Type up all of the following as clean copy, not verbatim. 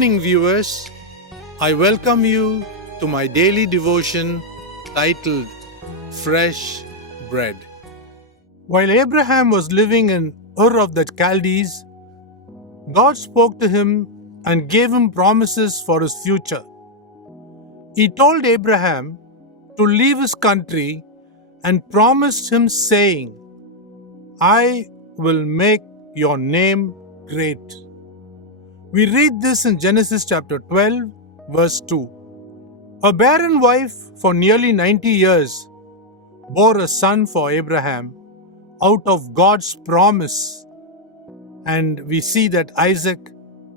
morning, viewers. I welcome you to my daily devotion titled Fresh Bread. While Abraham was living in Ur of the Chaldees, God spoke to him and gave him promises for his future. He told Abraham to leave his country and promised him, saying, "I will make your name great." We read this in Genesis chapter 12, verse 2. A barren wife for nearly 90 years bore a son for Abraham out of God's promise, and we see that Isaac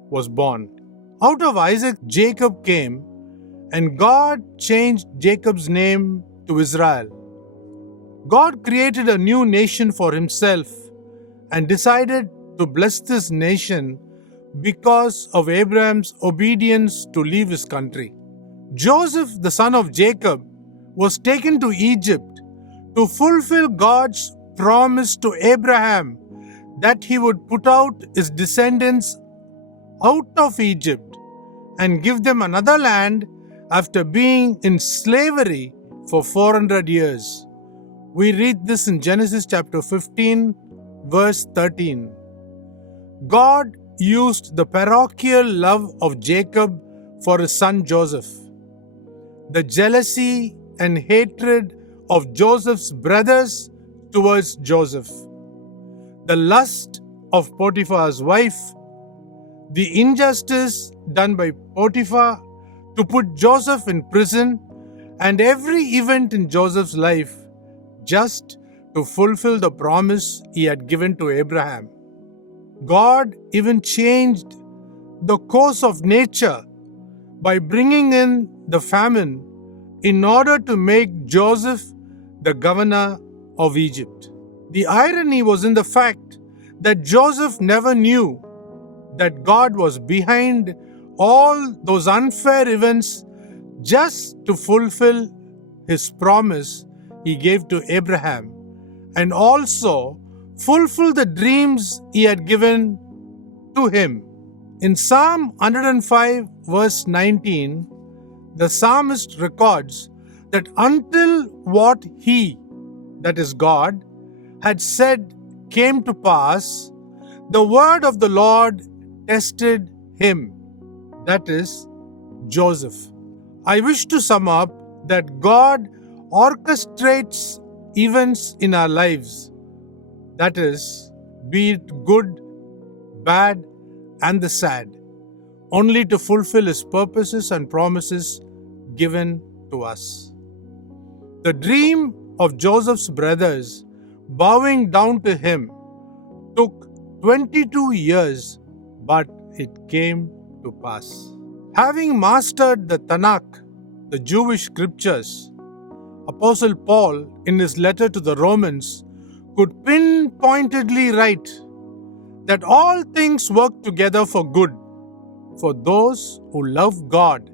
was born. Out of Isaac, Jacob came, and God changed Jacob's name to Israel. God created a new nation for himself and decided to bless this nation because of Abraham's obedience to leave his country. Joseph, the son of Jacob, was taken to Egypt to fulfill God's promise to Abraham that he would put out his descendants out of Egypt and give them another land after being in slavery for 400 years. We read this in Genesis chapter 15, verse 13. God used the parochial love of Jacob for his son Joseph. The jealousy and hatred of Joseph's brothers towards Joseph, the lust of Potiphar's wife, the injustice done by Potiphar to put Joseph in prison, and every event in Joseph's life just to fulfill the promise he had given to Abraham. God even changed the course of nature by bringing in the famine in order to make Joseph the governor of Egypt. The irony was in the fact that Joseph never knew that God was behind all those unfair events just to fulfill his promise he gave to Abraham, and also fulfill the dreams he had given to him. In Psalm 105, verse 19, the psalmist records that until what he, that is God, had said came to pass, the word of the Lord tested him, that is, Joseph. I wish to sum up that God orchestrates events in our lives, that is, be it good, bad, and the sad, only to fulfill his purposes and promises given to us. The dream of Joseph's brothers bowing down to him took 22 years, but it came to pass. Having mastered the Tanakh, the Jewish scriptures, Apostle Paul, in his letter to the Romans, could pinpointedly write that all things work together for good for those who love God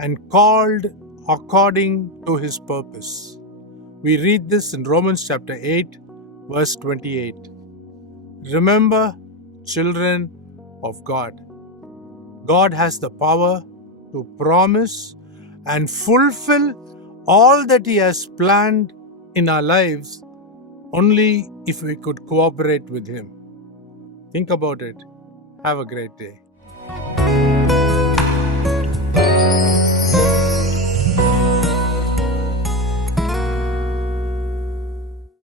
and called according to his purpose. We read this in Romans chapter 8, verse 28. Remember, children of God, God has the power to promise and fulfill all that he has planned in our lives only if we could cooperate with him. Think about it. Have a great day.